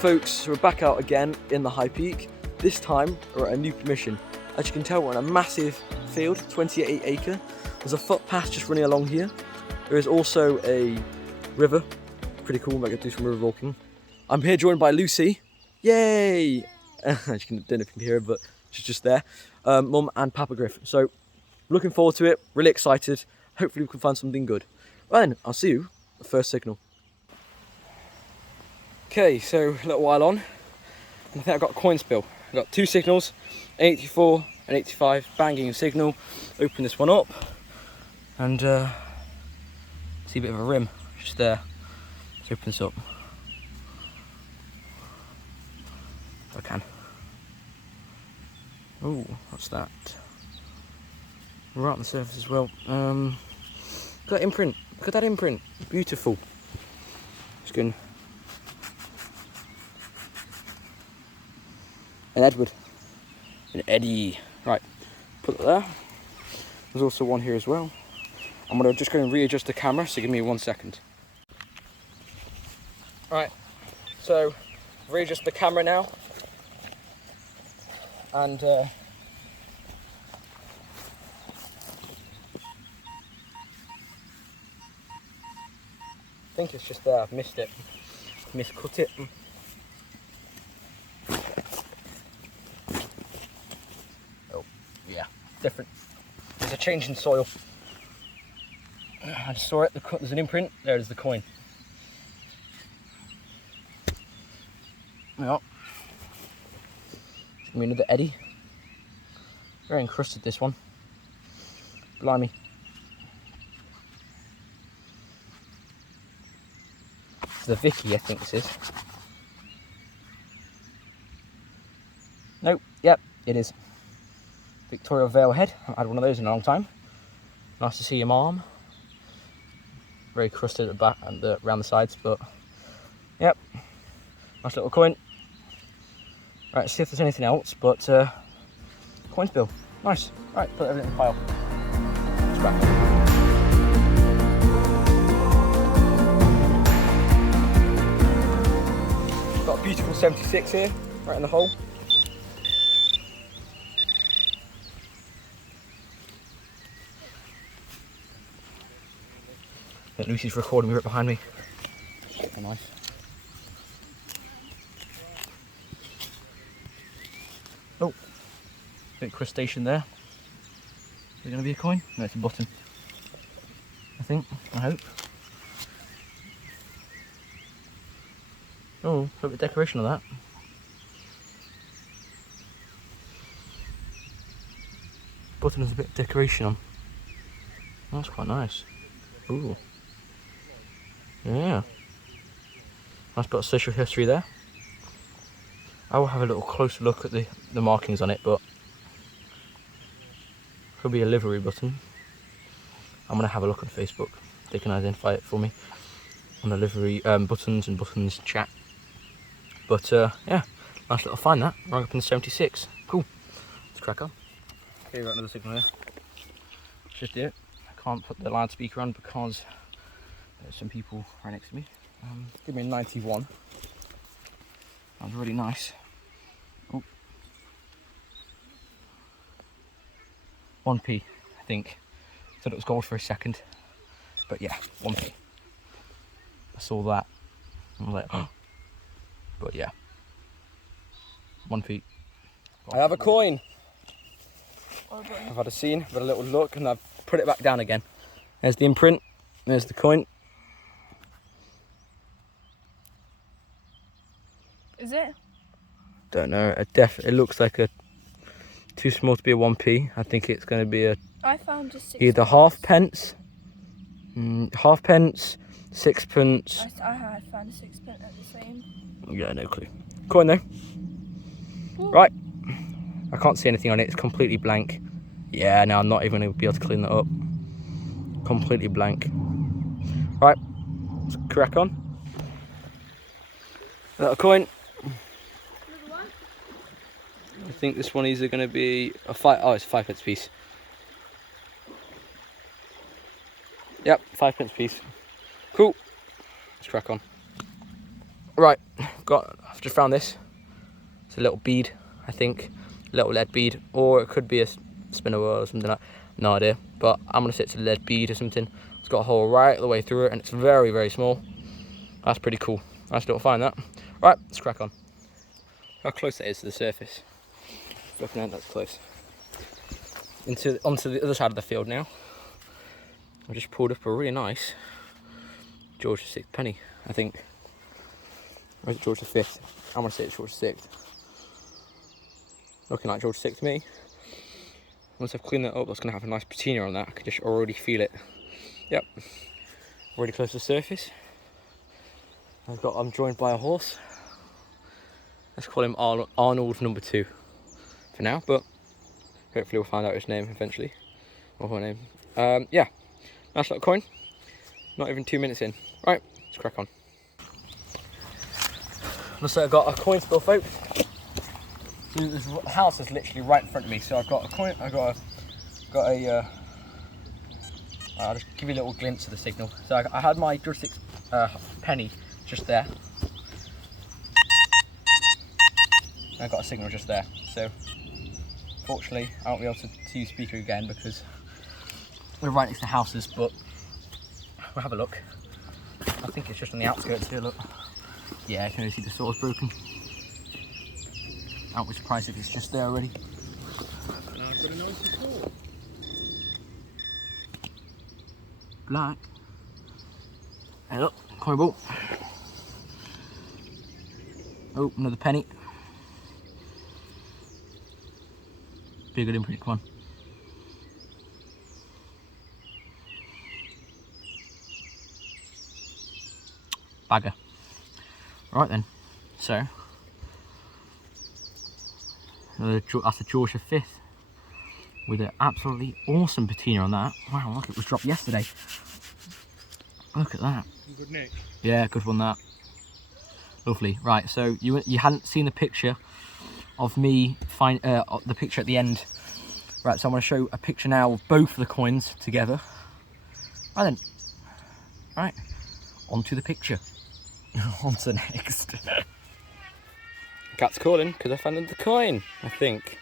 folks, we're back out again in the high peak. This time we're at a new permission. As you can tell, we're on a massive field, 28 acre. There's a footpath just running along here. There is also a river, pretty cool, might go do some river walking. I'm here joined by Lucy, yay! I don't know if you can hear her, but she's just there. Mum and Papa Griff. So, looking forward to it, really excited. Hopefully we can find something good. Well then, I'll see you at the first signal. Okay, so a little while on, and I think I've got a coin spill. I've got two signals, 84 and 85, banging a signal. Open this one up, and see a bit of a rim just there. Let's open this up. If I can. Oh, what's that? Right on the surface as well. Look at that imprint. Look at that imprint. Beautiful. Just going. An Edward. An Eddie. Right. Put it there. There's also one here as well. I'm gonna just go and readjust the camera. So give me 1 second. Right. So readjust the camera now. And I think it's just there. I've missed it. Miscut it. Oh, yeah, different. There's a change in soil. I just saw it. There's an imprint. There is the coin. Yeah. Give me another Eddie. Very encrusted, this one. Blimey. It's the Vicky, I think this is. Nope, yep, it is. Victoria Vale head. I haven't had one of those in a long time. Nice to see your mom. Very crusted at the back and around the sides, but yep. Nice little coin. Right, see if there's anything else, but coin spill. Nice. Right, put everything in the pile. Scrap. Got a beautiful 76 here, right in the hole. I think Lucy's recording me right behind me. Super nice. Oh, bit of crustacean there. Is it going to be a coin? No, it's a button. I think, I hope. Oh, a little bit of decoration of that. Button has a bit of decoration on. That's quite nice. Ooh. Yeah. Nice bit of social history there. I will have a little closer look at the markings on it, but could be a livery button. I'm going to have a look on Facebook. They can identify it for me on the livery buttons and buttons chat. But yeah, nice little find that. Right up in the 76. Cool. Let's crack on. Okay, got another signal here. Just it. I can't put the loudspeaker on because there's some people right next to me. Give me a 91. Sounds really nice. Oh. 1p, I think. Thought it was gold for a second. But yeah, 1p. I saw that. I was like, oh. But yeah. 1p. I have a coin. I've had a scene, I've had a little look, and I've put it back down again. There's the imprint. There's the coin. Is it? Don't know. It looks like a too small to be a 1p. I think it's going to be a. I found just 6 either halfpence, halfpence, sixpence. I had found a 6-pence at the same. Yeah, no clue. Coin though. Ooh. Right. I can't see anything on it. It's completely blank. Yeah, now I'm not even going to be able to clean that up. Completely blank. Right. Let's crack on. Little coin. I think this one is going to be a it's a 5p piece. Yep, 5p piece. Cool. Let's crack on. Right, got I've just found this. It's a little bead, I think, a little lead bead, or it could be a spinner wheel or something like that. No idea, but I'm gonna say it's a lead bead or something. It's got a hole right the way through it, and it's very, very small. That's pretty cool. Nice little find that. Right, let's crack on. How close that is to the surface. Looking at that's close. Onto the other side of the field now. I just pulled up a really nice George VI penny, I think. Or is it George V? I'm gonna say it's George VI. Looking like George VI to me. Once I've cleaned that up, that's gonna have a nice patina on that. I can just already feel it. Yep, already close to the surface. I'm joined by a horse. Let's call him Arnold number 2 for now, but hopefully we'll find out his name eventually, or her name. Yeah, nice little coin. Not even 2 minutes in. Right, let's crack on. So I've got a coin spill, folks. So this house is literally right in front of me. So I've got a coin. I'll just give you a little glimpse of the signal. So I had my George VI penny just there. I got a signal just there. So fortunately, I won't be able to use speaker again because we're right next to houses. But we'll have a look. I think it's just on the outskirts here. Look. Yeah, I can only see the saw's broken. I won't be surprised if it's just there already. And I've got a nice report. Black. And look, coin ball. Oh, another penny. Be a good imprint, come on. Bagger. Right then, so that's a George V with an absolutely awesome patina on that. Wow, look, it was dropped yesterday. Look at that. Good nick. Yeah, good one that. Lovely. Right, so you hadn't seen the picture of me the picture at the end. Right, so I'm going to show a picture now of both of the coins together. Right then. Right, on to the picture. On to the next. Cat's calling because I found the coin, I think.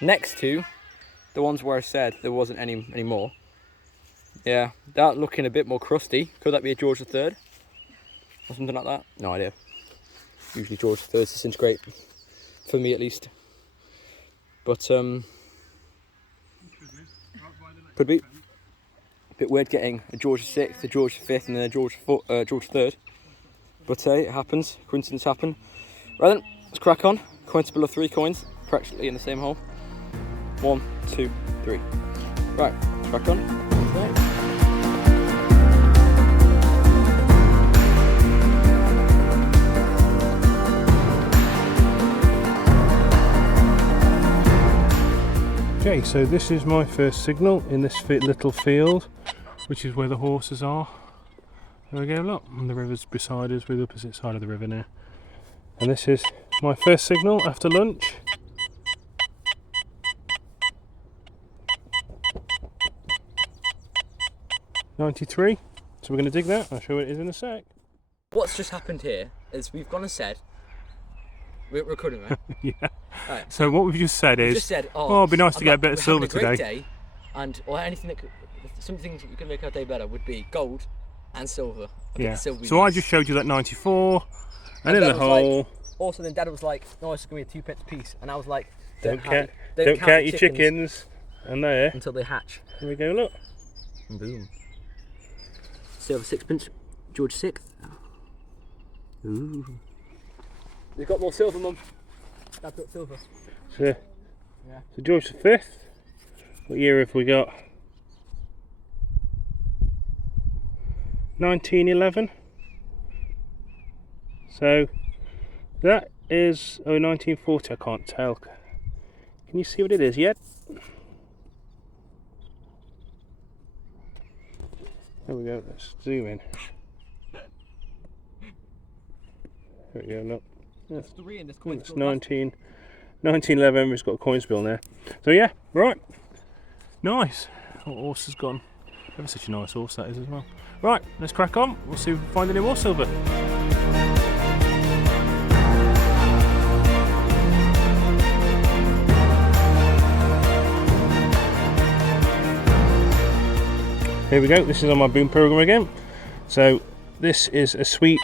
Next to the ones where I said there wasn't any more. Yeah, that looking a bit more crusty. Could that be a George III? Or something like that? No idea. Usually George III's disintegrate. For me at least. But could be. A bit weird getting a George VI, a George V and then a George III. But hey, it happens. Coincidence happen. Right then, let's crack on. Coin spill of 3 coins, practically in the same hole. 1, 2, 3. Right, let's crack on. Okay, so this is my first signal in this little field, which is where the horses are. There we go, look, and the river's beside us, we're the opposite side of the river now. And this is my first signal after lunch. $93, so we're going to dig that. I'll show you what it is in a sec. What's just happened here is we've gone and said, we're recording, right? Yeah. Right. So what we've just said is, just said, oh, it'd be nice to get a bit of silver today. Day, and or anything that some things that could make our day better would be gold and silver. Yeah. So I just showed you that 94, and in the hole. Like, also, then Dad was like, "No, it's gonna be a 2 pence piece," and I was like, "Don't count your chickens, and there until they hatch." Here we go. Look. Boom. Silver 6 George VI. Ooh. We've got more silver, Mum. Dad got silver. So, yeah. So George V. What year have we got? 1911. So that is 1940. I can't tell. Can you see what it is yet? There we go. Let's zoom in. There we go. Look. There's 3 in this coin. It's 1911. It's got a coin spill there. So yeah, right. Nice. Oh, horse has gone. Ever such a nice horse that is as well. Right, let's crack on. We'll see if we can find any more silver. here we go. This is on my boom program again. So this is a sweet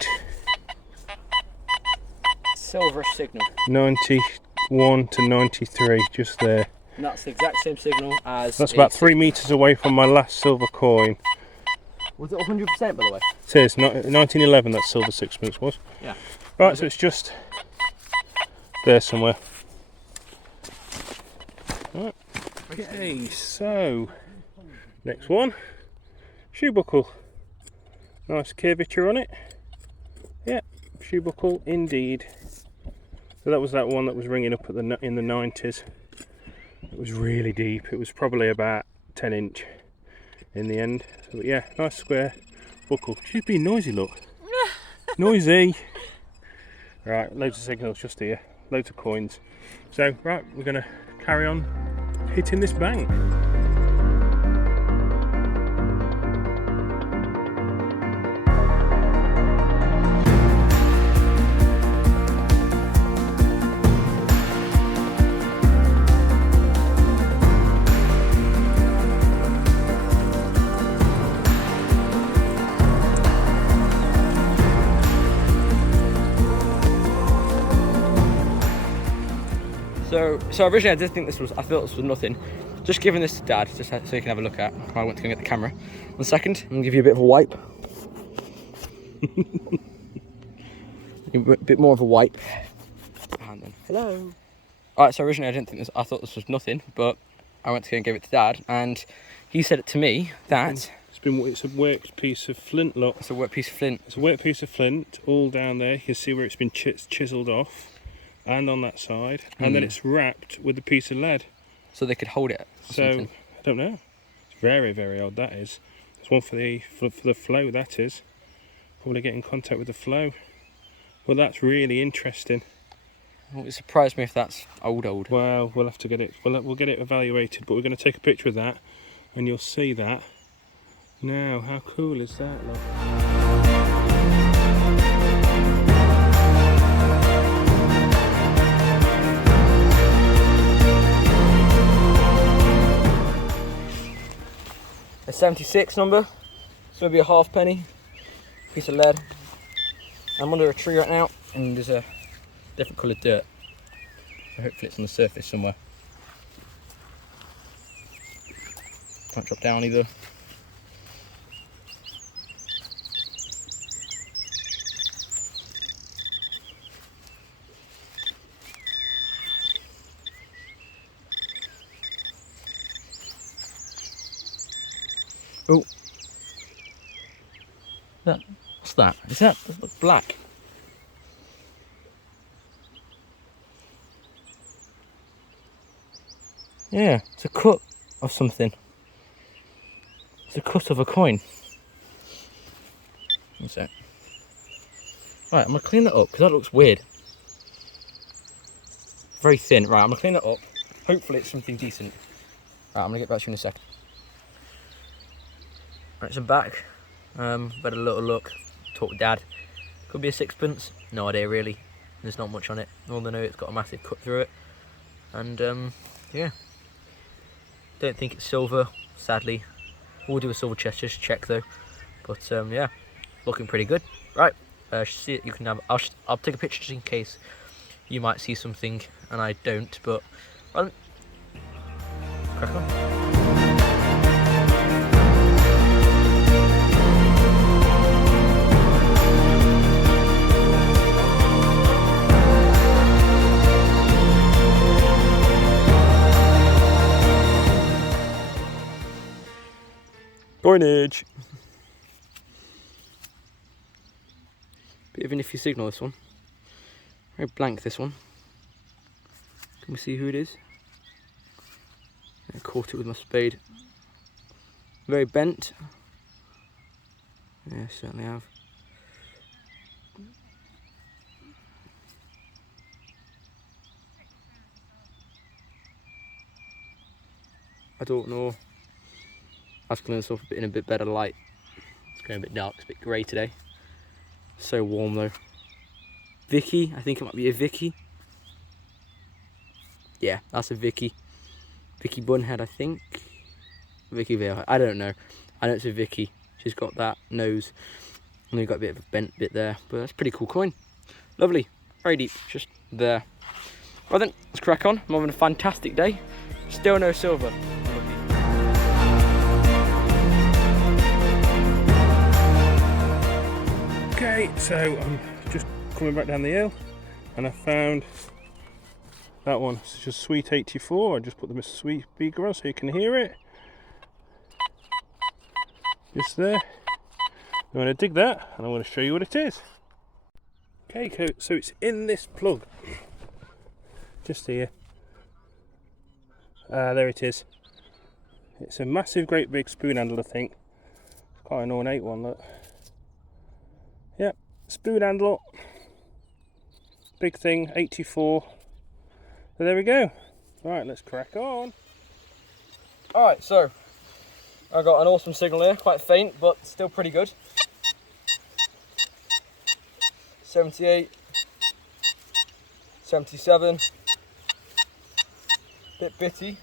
Silver signal. 91 to 93, just there. And that's the exact same signal as. That's about 3 meters away from my last silver coin. Was it 100% by the way? It says 1911 that silver sixpence was. Yeah. Right, so it's just there somewhere. Right. Okay, so next one, shoe buckle. Nice curvature on it. Yeah, shoe buckle indeed. So that was that one that was ringing up at in the 90s. It was really deep. It was probably about 10 inch in the end. But yeah, nice square buckle. She's being noisy, look. Noisy. Right, loads of signals just here. Loads of coins. So, right, we're going to carry on hitting this bank. So originally I did think this was, I thought this was nothing. Just giving this to Dad, just so you can have a look at. I went to go get the camera. 1 second, I'm gonna give you a bit of a wipe. A bit more of a wipe. And then, hello. Alright, so originally I didn't think this, I thought this was nothing, but I went to go and give it to Dad, and he said it to me that... It's a worked piece of flint, look. It's a worked piece of flint. It's a worked piece of flint, all down there. You can see where it's been chiseled off. And on that side, and then it's wrapped with a piece of lead. So they could hold it. So I don't know. It's very, very odd. That is. It's one for the flow. That is probably get in contact with the flow. Well, that's really interesting. Well, it surprised me if that's old. Well, we'll have to get it. We'll get it evaluated. But we're going to take a picture of that, and you'll see that. Now, how cool is that? Look. A 76 number. It's going to be a half penny. Piece of lead. I'm under a tree right now, and there's a different coloured dirt. So hopefully it's on the surface somewhere. Can't drop down either. Oh, what's that? Is that black? Yeah, it's a cut of something. It's a cut of a coin. What's that? Right, I'm gonna clean that up because that looks weird. Very thin. Right, I'm gonna clean that up. Hopefully it's something decent. Right, I'm gonna get back to you in a second. Right, so I'm back. Had a little look, talked to Dad. Could be a sixpence, no idea really. There's not much on it. All I know, it's got a massive cut through it. And yeah. Don't think it's silver, sadly. We'll do a silver chest just to check though. But yeah, looking pretty good. Right, see it. You can have. I'll take a picture just in case you might see something and I don't. But right, crack on. Coinage. Bit of an iffy signal, this one. Very blank, this one. Can we see who it is? I caught it with my spade. Very bent. Yeah, certainly have. I don't know. I've cleaned this off in a bit better light. It's going a bit dark, it's a bit grey today. So warm though. Vicky, I think it might be a Vicky. Yeah, that's a Vicky. Vicky Bunhead, I think. Vicky Vale. I don't know. I know it's a Vicky. She's got that nose. And you've got a bit of a bent bit there. But that's a pretty cool coin. Lovely. Very deep. Just there. Well then, let's crack on. I'm having a fantastic day. Still no silver. Okay, so I'm just coming back down the hill and I found that one. It's just Sweet 84. I just put the sweet speaker on so you can hear it. Just there. I'm going to dig that and I'm going to show you what it is. Okay, so it's in this plug. Just here. There it is. It's a massive, great big spoon handle, I think. It's quite an ornate one, look. Yep, spoon handle. Big thing, 84. So there we go. Right, let's crack on. Alright, so I got an awesome signal here, quite faint, but still pretty good. 78, 77, bit bitty.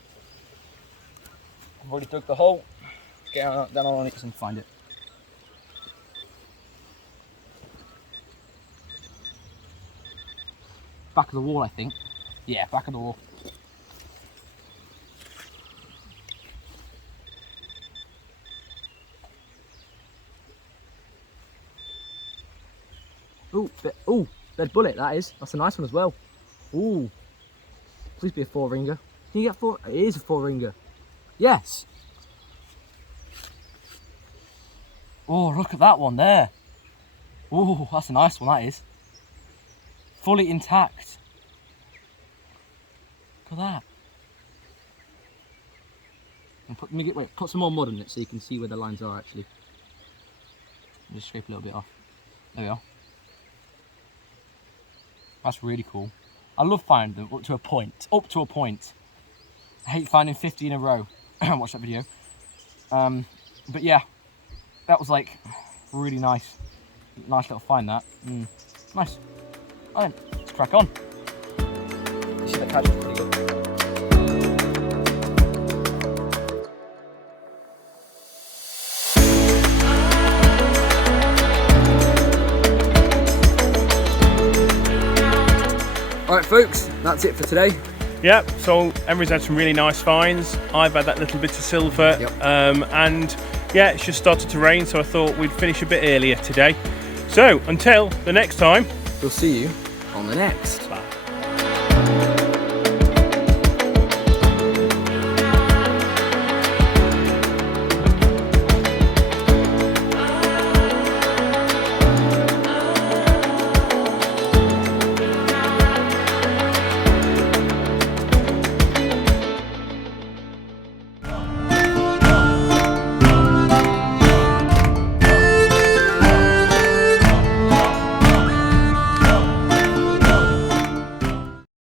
I've already dug the hole. Let's get down on it and find it. Back of the wall, I think. Yeah, back of the wall. Ooh, red bullet, that is. That's a nice one as well. Ooh. Please be a 4-ringer. Can you get 4? It is a 4-ringer. Yes. Oh, look at that one there. Oh, that's a nice one, that is. Fully intact. Look at that. And put some more mud on it so you can see where the lines are actually. Just scrape a little bit off. There we are. That's really cool. I love finding them up to a point. Up to a point. I hate finding 50 in a row. Watch that video. But yeah, that was like really nice. Nice little find that. Nice. Alright, let's crack on. You see that catch is pretty good. Alright folks, that's it for today. Yep, so Emery's had some really nice finds. I've had that little bit of silver. Yep. And yeah, it's just started to rain, so I thought we'd finish a bit earlier today. So until the next time, We'll see you on the next.